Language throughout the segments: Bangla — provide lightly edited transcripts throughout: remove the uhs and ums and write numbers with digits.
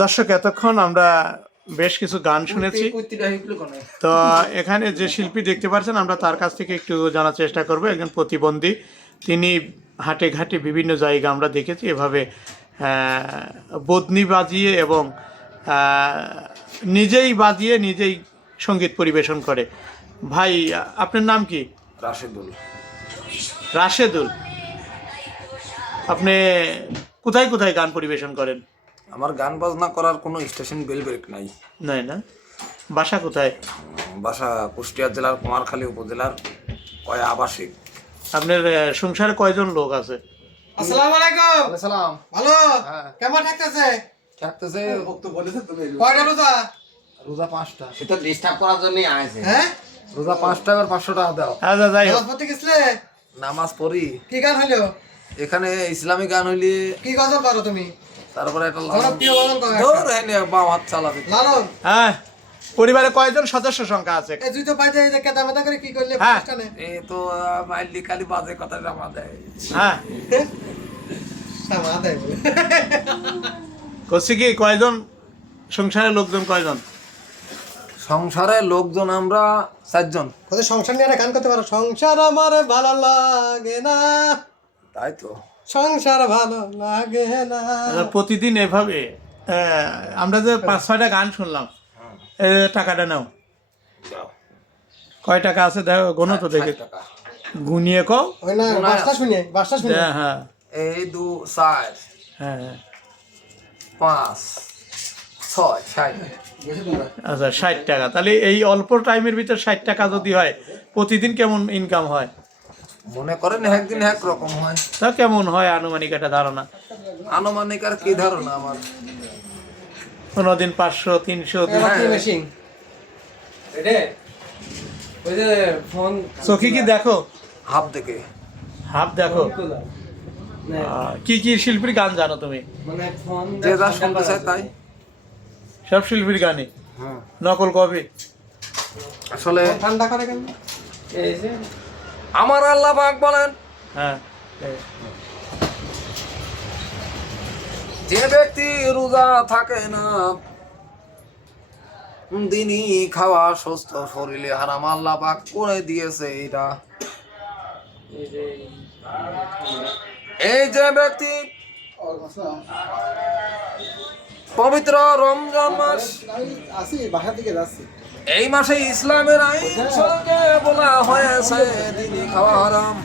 দর্শক, এতক্ষণ আমরা বেশ কিছু গান শুনেছি। তো এখানে যে শিল্পী দেখতে পাচ্ছেন, আমরা তার কাছ থেকে একটু জানার চেষ্টা করব। একজন প্রতিবন্ধী, তিনি হাটে ঘাটে বিভিন্ন জায়গা আমরা দেখেছি এভাবে বদনি বাজিয়ে এবং নিজেই বাজিয়ে নিজেই সঙ্গীত পরিবেশন করে। ভাই, আপনার নাম কি? রাশেদুল। রাশেদুল, আপনি কোথায় কোথায় গান পরিবেশন করেন? আমার গান বাজনা করার কোনো স্টেশন বেল ব্রেক নাই। নাই না? বাসা কোথায়? বাসা কুষ্টিয়া জেলার কুমারখালী উপজেলার আবাসিক। আপনার সংসারে কয়জন লোক আছে? আসসালামু আলাইকুম। সালাম। ভালো? হ্যাঁ। কেমন থাকতেছে? থাকতেছে কয়টা রোজা? রোজা 5টা। এটা ডিস্টার্ব করার জন্যই আইছে। হ্যাঁ? রোজা 5টা আর 500 টাকা দাও। আচ্ছা, যাই হোক। নামাজ পড়তে গেছিলে? নামাজ পড়ি। কি গান হলো? এখানে ইসলামিক গান হইলে কি গজল করো তুমি? তারপরে একটা জনপ্রিয় গজল করো। দৌড় হয়নি বাম হাত চালাবে। লালন, হ্যাঁ, পরিবারে কয়জন সদস্য সংখ্যা আছে? এই জুতো পাইতে এই যে কেদা মেদা করে কি করলে হ্যাঁ। অনুষ্ঠানে? এই তো মাইলি খালি বাজে কথা জমা দেয়। হ্যাঁ, সামা দেয় বলে। করছি কি, কয়জন সংসারের লোকজন কয়জন? সংসারে লোকজন আমরা 4 জন। কোথায় সংসার নিয়ে একটা গান করতে পারো? সংসার আমার ভালো লাগে না, তাই তো। সংসার ভালো লাগে না। আচ্ছা, প্রতিদিন এভাবে আমরা যে 5-6টা গান শুনলাম, টাকাটা নাও। দাও। কয় টাকা আছে দেখো, গোনো তো দেখে 60 টাকা। গুনিয়ে কও। ওই না, বাসটা শুনে, বাসটা শুনে। হ্যাঁ হ্যাঁ এই 2 4 হ্যাঁ। 5 6 60। আচ্ছা, 60 টাকা। তাহলে এই অল্প টাইমের ভিতর 60 টাকা যদি হয়, প্রতিদিন কেমন ইনকাম হয়? মনে করেন একদিন এক রকম হয়। তা কেমন হয় আনুমানিক একটা ধারণা? আনুমানিক আর কি ধারণা আমার। কোনোদিন 500, 300। কি মেশিন? ওই যে ফোন চোখে কি দেখো? হাফ দেখে। হাফ দেখো। কি কি শিল্পীর গান জানো তুমি? মানে ফোন যে যা শুনতে চায় তাই। সব শিল্পীর গানই হ্যাঁ। নকল কবে? আসলে ঠান্ডা করে কেন? এই যে আমার আল্লাহ পাক বলেন, হ্যাঁ, যে ব্যক্তি রোজা থাকে না, দিনই খাওয়া সুস্থ শরীরে হারাম আল্লাহ পাক করে দিয়েছে এটা। এই যে ব্যক্তি পবিত্র রমজান মাস, এই মাসে ইসলামের আইন সঙ্গে বলা হয়েছে দিনই খাওয়া হারাম।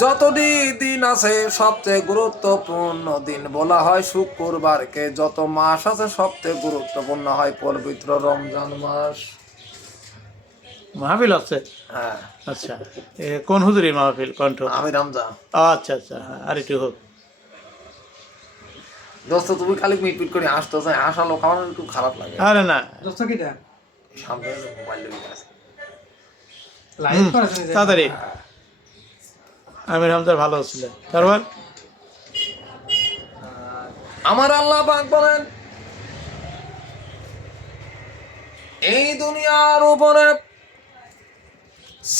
যতটি দিন আছে সবচেয়ে গুরুত্বপূর্ণ দিন বলা হয় শুক্রবারকে। যত মাস আছে সবচেয়ে গুরুত্বপূর্ণ হয় পবিত্র রমজান মাস। মাহফিল আছে? হ্যাঁ। আচ্ছা, কোন হুজুরির মাহফিল কণ্ঠ? আমি রমজান। আচ্ছা আচ্ছা, হ্যাঁ, আর একটু হোক। দোস্ত তুমি খালি মিটমিট করে আসতে চাই, আসা লোক আমার একটু খারাপ লাগে। আরে না, দোস্ত কি দেখ? সামনে মোবাইল লেগে আছে। লাইভ করেছেন যে। তাড়াতাড়ি। আমির হামজার ভালো ছিল। তারপর আমার আল্লাহ পাক বলেন, এই দুনিয়ার উপরে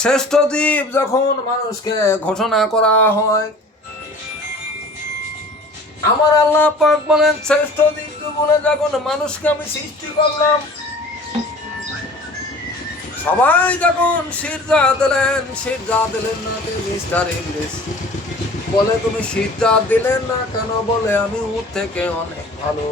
শ্রেষ্ঠ জীব যখন মানুষকে ঘোষণা করা হয়, আমার আল্লাহ পাক বলেন শ্রেষ্ঠ জীব বলে যখন মানুষকে আমি সৃষ্টি করলাম, সবাই যখন সিজদা দিলেন না মিস্টার ইংলিশ বলে, তুমি সিজদা দিলেন না কেন? বলে আমি উঠ থেকে অনেক ভালো।